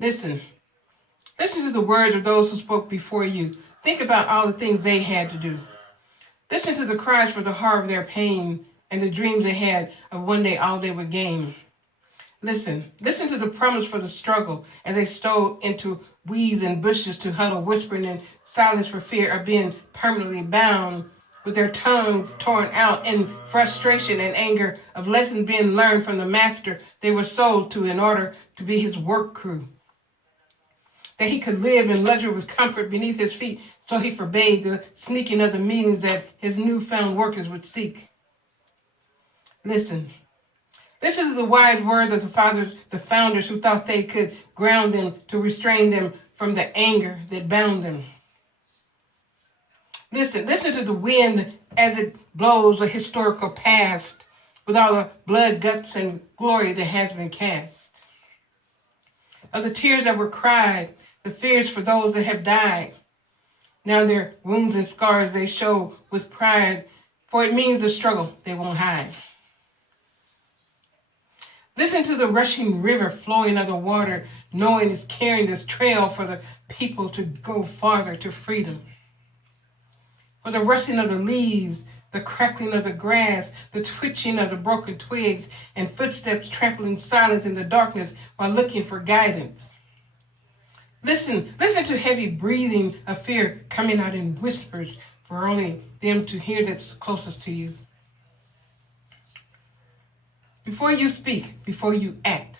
Listen. Listen to the words of those who spoke before you. Think about all the things they had to do. Listen to the cries for the heart of their pain and the dreams they had of one day all they would gain. Listen to the promise for the struggle as they stole into weeds and bushes to huddle, whispering in silence for fear of being permanently bound, with their tongues torn out in frustration and anger of lessons being learned from the master they were sold to in order to be his work crew. That he could live in luxury with comfort beneath his feet, so he forbade the sneaking of the meetings that his newfound workers would seek. Listen. Listen to the wise words of the founders who thought they could ground them to restrain them from the anger that bound them. Listen to the wind as it blows a historical past with all the blood, guts, and glory that has been cast. Of the tears that were cried, the fears for those that have died. Now their wounds and scars they show with pride, for it means the struggle they won't hide. Listen to the rushing river flowing of the water, knowing it's carrying this trail for the people to go farther to freedom. For the rustling of the leaves, the crackling of the grass, the twitching of the broken twigs, and footsteps trampling silence in the darkness while looking for guidance. Listen to heavy breathing of fear coming out in whispers for only them to hear that's closest to you. Before you speak, before you act,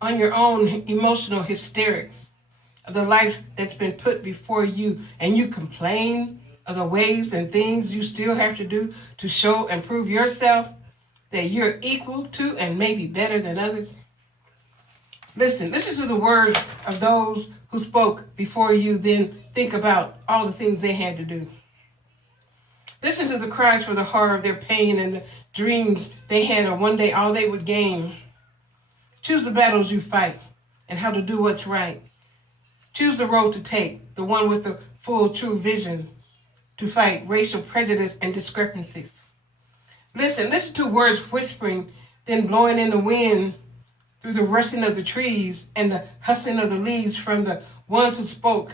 on your own emotional hysterics of the life that's been put before you, and you complain of the ways and things you still have to do to show and prove yourself that you're equal to and maybe better than others. Listen to the words of those who spoke before you, then think about all the things they had to do. Listen to the cries for the horror of their pain and the dreams they had of one day all they would gain. Choose the battles you fight and how to do what's right. Choose the road to take, the one with the full true vision to fight racial prejudice and discrepancies. Listen to words whispering, then blowing in the wind through the rustling of the trees and the hustling of the leaves from the ones who spoke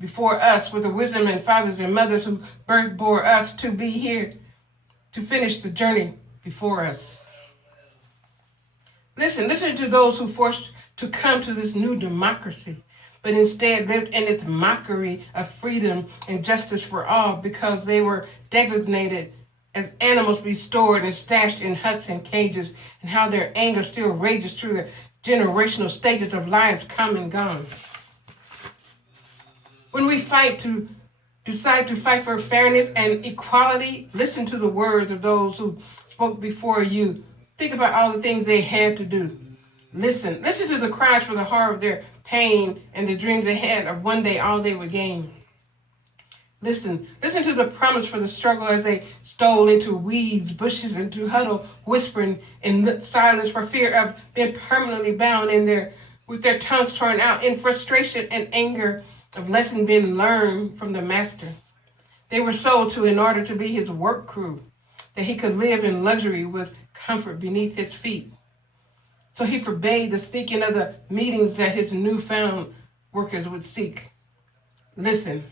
before us with the wisdom and fathers and mothers who birth bore us to be here to finish the journey before us. Listen to those who forced to come to this new democracy, but instead lived in its mockery of freedom and justice for all because they were designated as animals to be stored and stashed in huts and cages, and how their anger still rages through the generational stages of lives come and gone. When we decide to fight for fairness and equality, listen to the words of those who spoke before you. Think about all the things they had to do. Listen to the cries for the horror of their pain and the dreams they had of one day all they would gain. Listen to the promise for the struggle as they stole into weeds, bushes, and to huddle, whispering in silence for fear of being permanently bound with their tongues torn out in frustration and anger of lessons being learned from the master. They were sold to in order to be his work crew, that he could live in luxury with comfort beneath his feet. So he forbade the seeking of the meetings that his newfound workers would seek. Listen